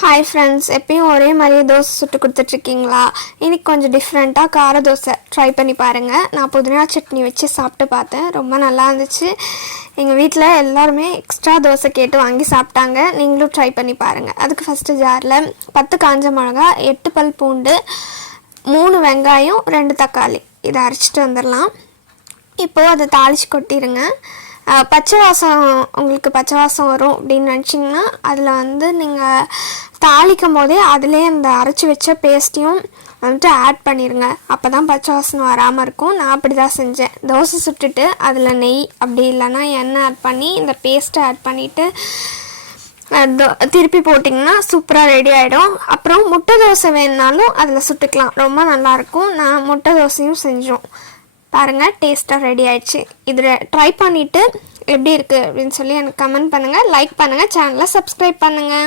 Hi friends, எப்பயும் ஒரே மாதிரியே தோசை சுட்டு கொடுத்துட்ருக்கீங்களா? இன்றைக்கி கொஞ்சம் டிஃப்ரெண்ட்டாக கார தோசை ட்ரை பண்ணி பாருங்கள். நான் புதினா சட்னி வச்சு சாப்பிட்டு பார்த்தேன், ரொம்ப நல்லா இருந்துச்சு. எங்கள் வீட்டில் எல்லாருமே எக்ஸ்ட்ரா தோசை கேட்டு வாங்கி சாப்பிட்டாங்க. நீங்களும் ட்ரை பண்ணி பாருங்கள். அதுக்கு ஃபஸ்ட்டு ஜாரில் 10 காஞ்ச மிளகா, 8 பல் பூண்டு, 3 வெங்காயம், 2 தக்காளி இதை அரைச்சிட்டு வந்துடலாம். இப்போது அதை தாளித்து கொட்டிடுங்க. பச்சை வாசம் உங்களுக்கு பச்சை வாசம் வரும் அப்படின்னு நினச்சிங்கன்னா அதில் நீங்கள் தாளிக்கும் போதே அதிலே அந்த அரைச்சி வச்ச பேஸ்ட்டையும் ஆட் பண்ணிடுங்க. அப்போ தான் பச்சை வாசனம் வராமல் இருக்கும். நான் அப்படி தான் செஞ்சேன். தோசை சுட்டுட்டு அதில் நெய் அப்படி இல்லைன்னா எண்ணெய் ஆட் பண்ணி இந்த பேஸ்ட்டை ஆட் பண்ணிவிட்டு திருப்பி போட்டிங்கன்னா சூப்பராக ரெடி ஆகிடும். அப்புறம் முட்டை தோசை வேணுனாலும் அதில் சுட்டுக்கலாம், ரொம்ப நல்லாயிருக்கும். நான் முட்டை தோசையும் செஞ்சோம். பாருங்கள், டேஸ்ட்டாக ரெடி ஆயிடுச்சு. இதில் ட்ரை பண்ணிவிட்டு எப்படி இருக்குது அப்படின்னு சொல்லி எனக்கு கமெண்ட் பண்ணுங்கள், லைக் பண்ணுங்கள், சேனலை சப்ஸ்கிரைப் பண்ணுங்கள்.